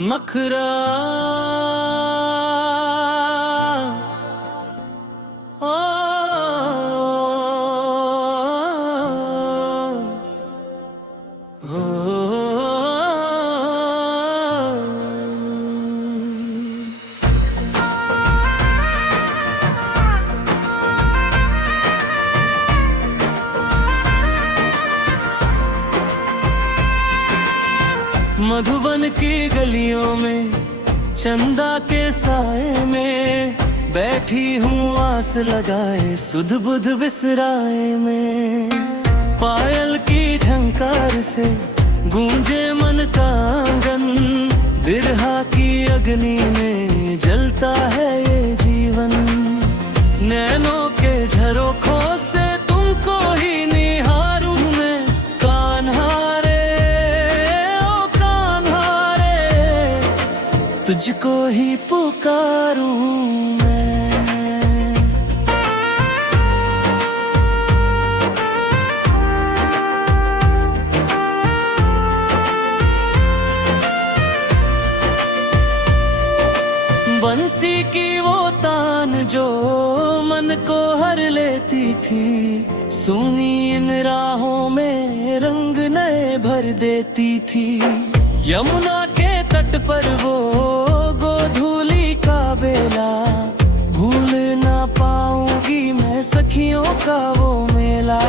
नखरा ओ, मधुबन की गलियों में चंदा के साए में बैठी हूँ आस लगाए सुध बुध बिसराए में। पायल की झंकार से गूंजे मन का आंगन, बिरहा की अग्नि में जलता है ये जीवन। नैनों के झरोखों से तुमको ही निहारूं मैं, कान्हा रे ओ कान्हा रे, तुझको ही पुकारूं मैं। बंसी की वो तान जो मन को हर लेती थी, सुनी इन राहों में रंग नए भर देती थी। यमुना के तट पर वो गोधूली का बेला, भूल ना पाऊंगी मैं सखियों का वो मेला।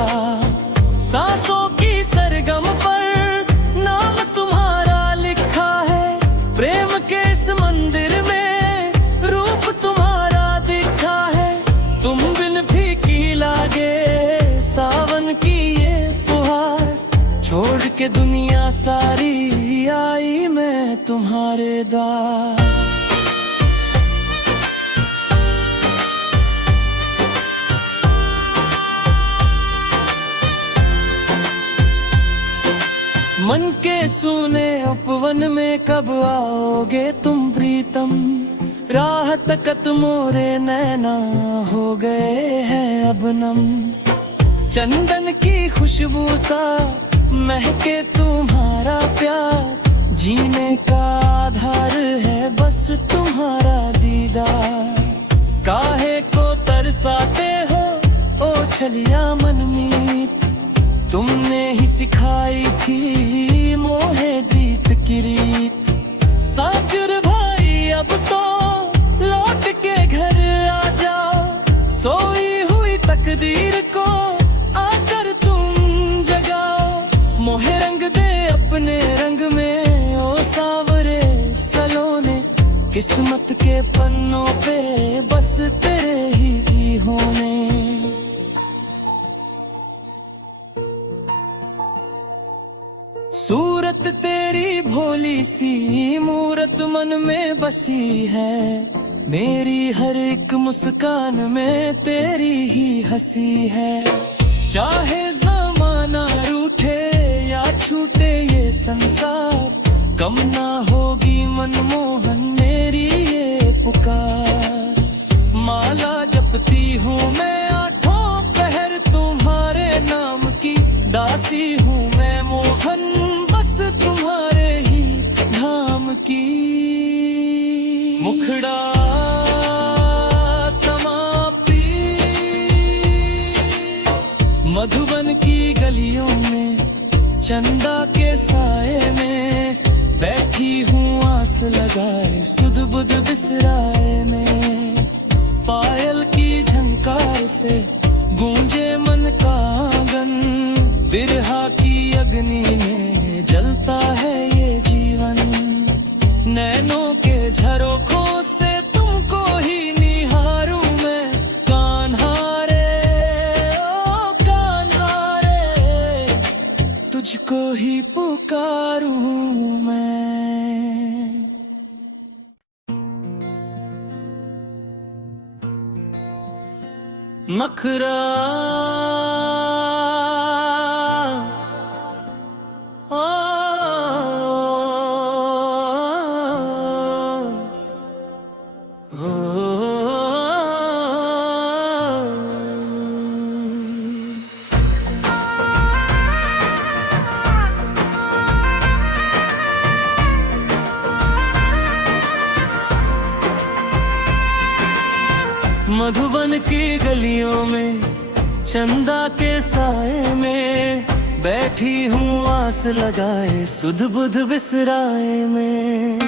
सांसों की सरगम पर नाम तुम्हारा लिखा है, प्रेम के इस मंदिर में सावन की ये फुहार छोड़ के दुनिया सारी आई मैं तुम्हारे द्वार। मन के सूने उपवन में कब आओगे तुम प्रीतम, राह तकत मोरे नैना हो गए हैं अब नम। चंदन की खुशबू सा महके तुम्हारा प्यार, जीने का आधार है बस तुम्हारा दीदार। काहे को तरसाते हो ओ छलिया मनमीत, तुमने ही सिखाई थी मोहे दीत की रीत। साजुर भाई अब तो लौट के घर आ जाओ, सोई हुई तकदीर को मोहे रंग दे अपने रंग में ओ सावरे सलोने। किस्मत के पन्नों पे बस तेरे ही होने। सूरत तेरी भोली सी मूरत मन में बसी है, मेरी हर एक मुस्कान में तेरी ही हंसी है। चाहे जमाना रूठे या छूटे ये संसार, कम ना होगी मनमोहन मेरी ये पुकार। माला जपती हूँ मैं आठों पहर तुम्हारे नाम की, दासी हूँ मैं मोहन बस तुम्हारे ही धाम की। मुखड़ा समाप्ति मधुबन की गलियों में चंदा के साए में बैठी हूँ आस लगाए सुध बुध बिसराए में। पायल की झंकार से गूंजे मन का आंगन, बिरहा की अग्नि में जलता है ये जीवन। नैनों के झरोखों से तुमको ही निहारूं मैं, कान्हा रे ओ कान्हा रे, तुझको ही पुकारूं मैं। नखरा ओ, मधुबन की गलियों में चंदा के साए में बैठी हूँ आस लगाए सुध बुध बिसराए में।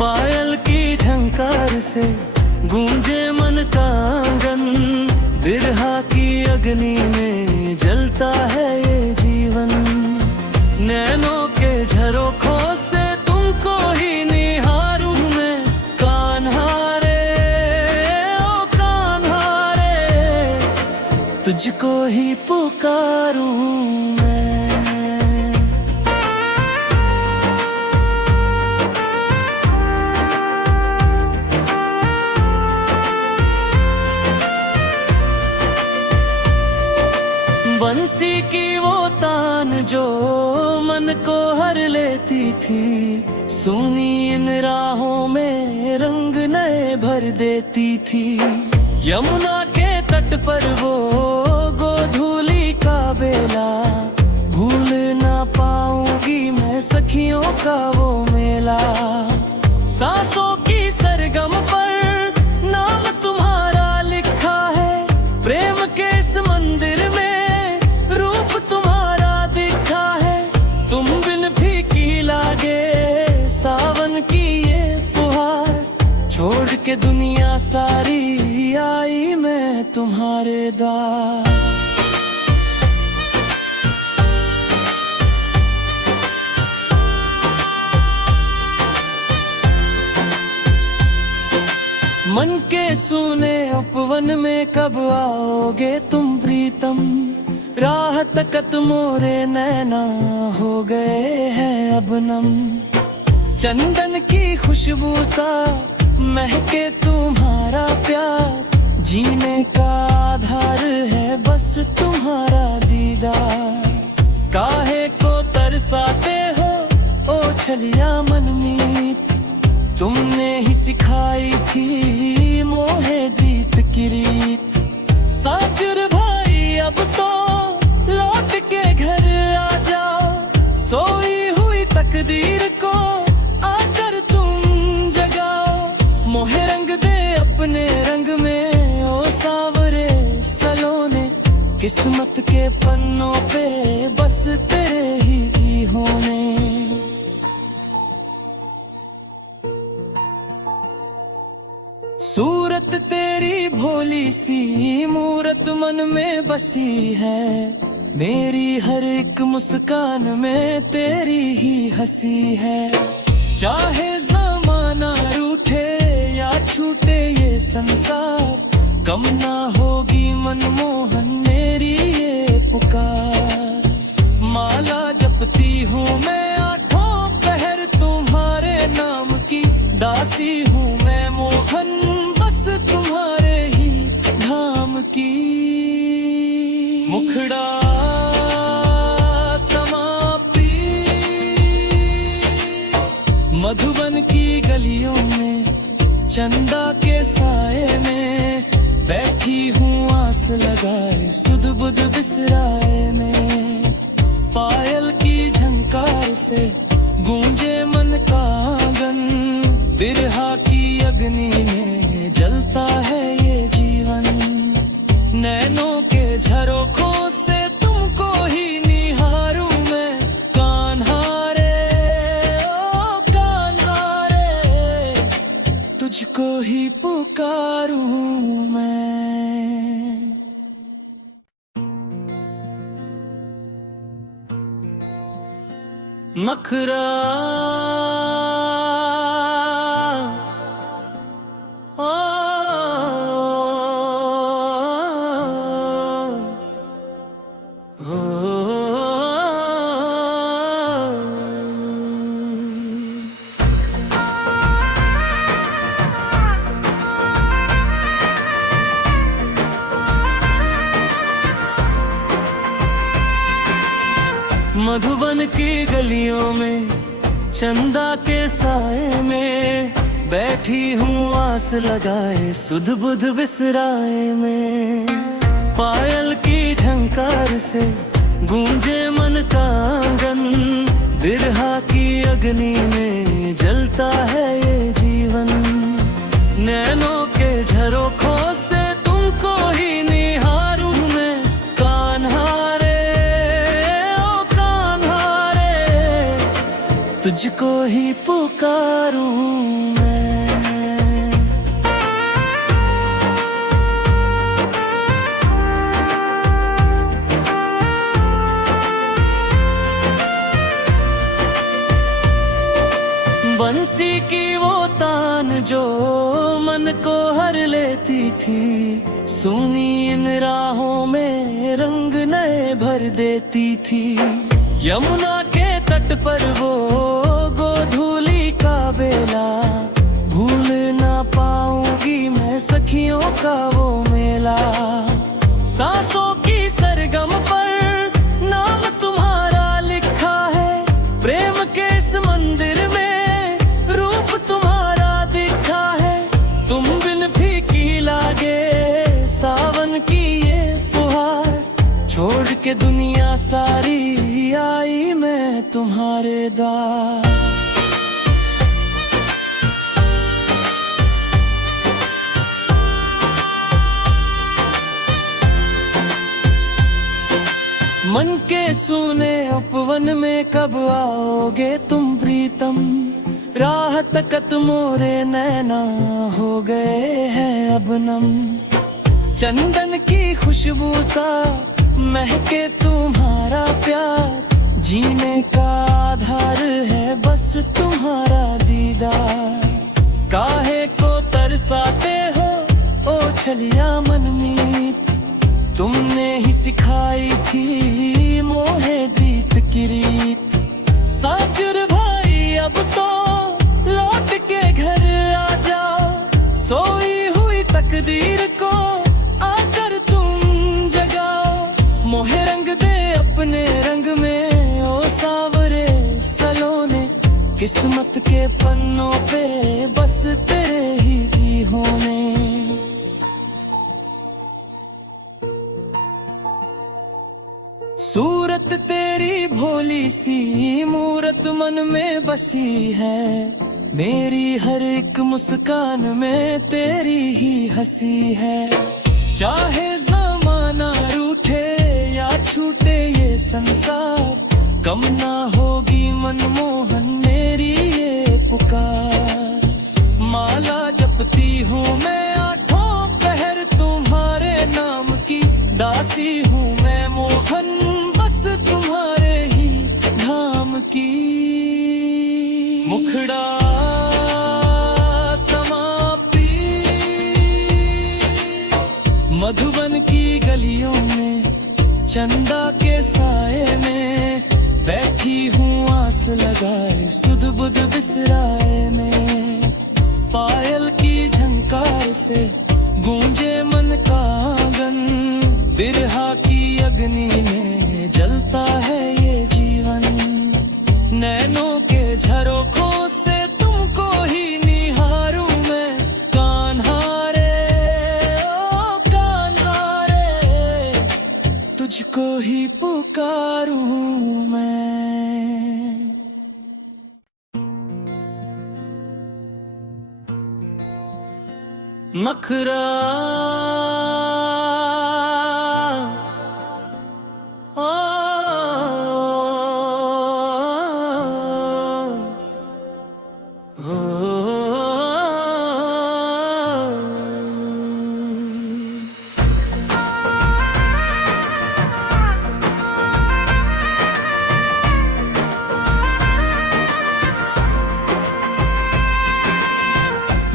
पायल की झंकार से गूंजे मन का आंगन, बिरहा की अग्नि में जलता है ये जीवन। नैनों के झरोखों से तुमको ही निहारूं मैं, कान्हा रे ओ कान्हा रे, तुझको ही पुकारूं मैं। बंसी की वो तान जो मन को हर लेती थी, सुनी इन राहों में रंग नए भर देती थी। यमुना के तट पर वो गोधूली का बेला, भूल ना पाऊंगी मैं सखियों का वो मेला। सांसों की सरगम पर नाम तुम्हारा लिखा है, प्रेम के इस मंदिर में रूप तुम्हारा दिखा है। तुम बिन फीकी लागे सावन की ये फुहार, छोड़ के दुनिया सारी आई मैं तुम्हारे द्वार। मन के सूने उपवन में कब आओगे तुम प्रीतम, राह तकत मोरे नैना हो गए हैं अब नम। चंदन की खुशबू सा महके तुम्हारा प्यार, जीने का आधार है बस तुम्हारा दीदार। काहे को तरसाते हो ओ छलिया मनमीत, तुमने ही सिखाई थी मोहे दीत की रीत। साजुर भाई अब तो लौट के घर आ जाओ, सोई हुई तकदीर को आकर तुम जगाओ। मोहे रंग दे अपने रंग में ओ सावरे सलोने, किस्मत के पन्नों पे बस तेरे ही होने। सूरत तेरी भोली सी मूरत मन में बसी है, मेरी हर एक मुस्कान में तेरी ही हंसी है। चाहे जमाना रूठे या छूटे ये संसार, कम ना होगी मनमोहन मेरी ये पुकार। माला जपती हूँ मैं आठों पहर तुम्हारे नाम की, दासी हूँ मैं मोहन बस तुम्हारे ही धाम की। मुखड़ा समाप्ति मधुबन की गलियों में चंदा के साए में बैठी हूँ आस लगाए सुध बुध बिसराए में। पायल की झंकार से गूंजे मन का आंगन, बिरहा की अग्नि में जलता है ये जीवन। नैनों के झरोखों से तुमको ही निहारूं मैं, कान्हा रे ओ कान्हा रे, तुझको ही पुकारूं मैं। मखरा मधुबन की गलियों में चंदा के साए में बैठी हूँ आस लगाए सुध बुध बिसराए में। पायल की झंकार से गूंजे मन का आंगन, बिरहा की अग्नि में जलता है ये जीवन। नैनों के झरोखों से तुमको तुझको ही पुकारूं मैं। बंसी की वो तान जो मन को हर लेती थी, सुनी इन राहों में रंग नए भर देती थी। यमुना के तट पर वो गोधूली का बेला, भूल ना पाऊंगी मैं सखियों का वो मेला। सांसों की सरगम पर नाम तुम्हारा लिखा है, प्रेम के इस मंदिर में रूप तुम्हारा दिखा है। तुम बिन फीकी लागे सावन की ये फुहार, छोड़ के दुनिया सारी आई मैं तुम्हारे द्वार। मन के सूने उपवन में कब आओगे तुम प्रीतम, राह तकत मोरे नैना हो गए हैं अब नम। चंदन की खुशबू सा महके तुम्हारा प्यार, जीने का आधार है बस तुम्हारा दीदार। काहे को तरसाते हो ओ छलिया मनमीत, तुमने ही सिखाई थी मोहे दीत की रीत। साजुर भाई अब तो लौट के घर आ जाओ, सोई हुई तकदीर को आकर तुम जगाओ। मोहे रंग दे अपने रंग में ओ सावरे सलोने, किस्मत के पन्नों पे बस तेरे ही होने। सूरत तेरी भोली सी मूरत मन में बसी है, मेरी हर एक मुस्कान में तेरी ही हंसी है। चाहे जमाना रूठे या छूटे ये संसार, कम ना होगी मनमोहन मेरी ये पुकार। माला जपती हूँ मैं आठों पहर तुम्हारे नाम की, दासी हूँ मैं मोहन बस तुम्हारे ही धाम की। मुखड़ा समाप्ति मधुबन की गलियों में, चंदा के साए में बैठी हूँ आस लगाए सुध बुध बिसराए में। पायल की झंकार से गूंजे मन का आंगन, बिरहा की अग्नि में जलता है ये जीवन। नैनों के झरोखों से तुमको ही निहारूं मैं, कान्हारे ओ कान्हारे, तुझको ही पुकारूं मैं। नखरा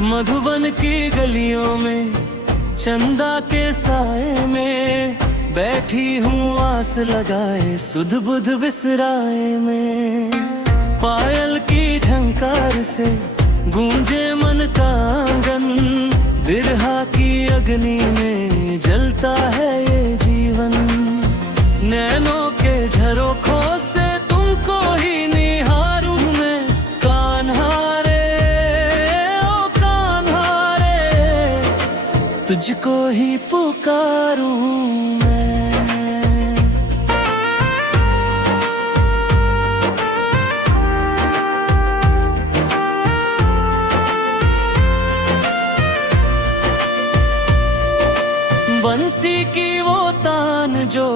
मधुबन की गलियों में, चंदा के साए में बैठी हूँ आस लगाए सुध बुध बिसराए में। पायल की झंकार से गूंजे मन का आंगन, बिरहा की अग्नि में जलता है ये जीवन। नैनों के झरोखों से तुमको ही निहारूं मैं, कान्हारे ओ कान्हारे, तुझको ही पुकारूं मैं। बंसी की वो तान जो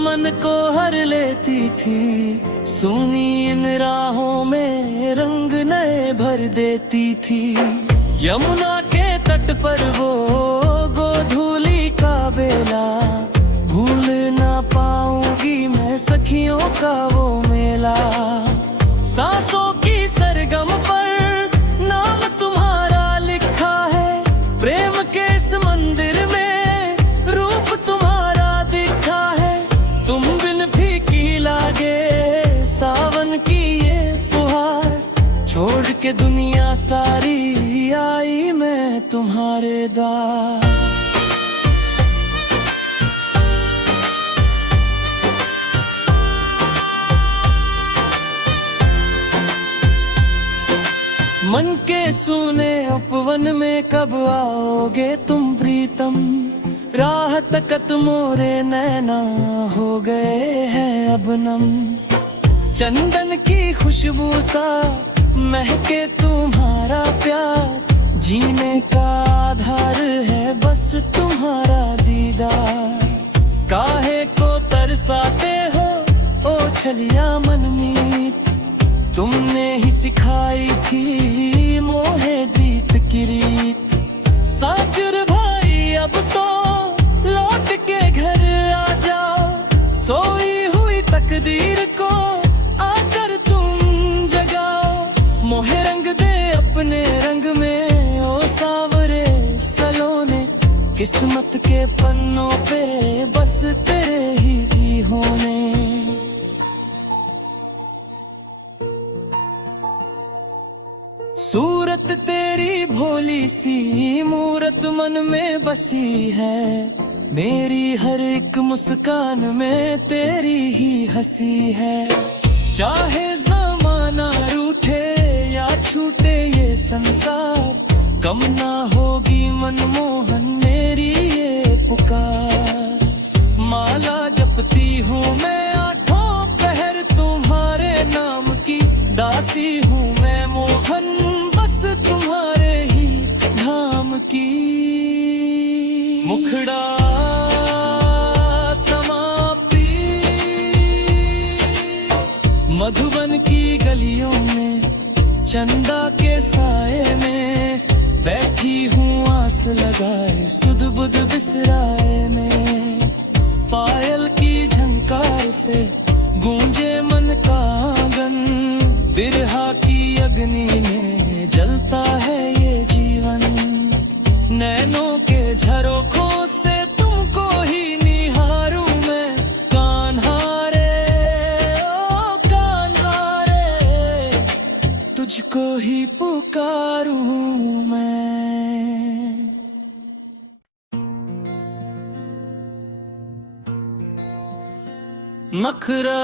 मन को हर ले देती थी, सुनी इन राहों में रंग नए भर देती थी। यमुना के तट पर वो गोधूली का बेला, भूल ना पाऊंगी मैं सखियों का वो मेला। सांसों की सरगम पर नाम तुम्हारा लिखा है, प्रेम के इस मंदिर में रूप तुम्हारा दिखा है। तुम बिन फीकी लागे सावन की ये फुहार, छोड़ के दुनिया सारी आई मैं तुम्हारे द्वार। मन के सूने उपवन में कब आओगे तुम प्रीतम, राह तकत मोरे नैना हो गए हैं अब नम। चंदन की खुशबू सा महके तुम्हारा प्यार, जीने का आधार है बस तुम्हारा दीदार। काहे को तरसाते हो ओ छलिया मनमीत, तुमने ही सिखाई थी मोहे द्वीत की रीत। साजुर भाई अब तो लौट के घर आ जाओ, सोई हुई तकदीर को आकर तुम जगाओ। मोहे रंग दे अपने रंग में ओ सावरे सलोने, किस्मत के पन्नों पे बस तेरे ही होने। सूरत तेरी भोली सी मूरत मन में बसी है, मेरी हर एक मुस्कान में तेरी ही हंसी है। चाहे ज़माना रूठे या छूटे ये संसार, कम ना होगी मनमोहन मेरी ये पुकार। माला जपती हूँ मैं आठों पहर तुम्हारे नाम की, दासी हूँ मैं मोहन तुम्हारे ही धाम की। मुखड़ा समाप्ति मधुबन की गलियों में, चंदा के साए में बैठी हूँ आस लगाए सुध बुध बिसराए में। पायल की झंकार से गूंजे मन का आंगन, बिरहा की अग्नि में जलता है ये जीवन। नैनों के झरोखों से तुमको ही निहारूं मैं, कान्हारे ओ कान्हारे, तुझको ही पुकारूं मैं। मखरा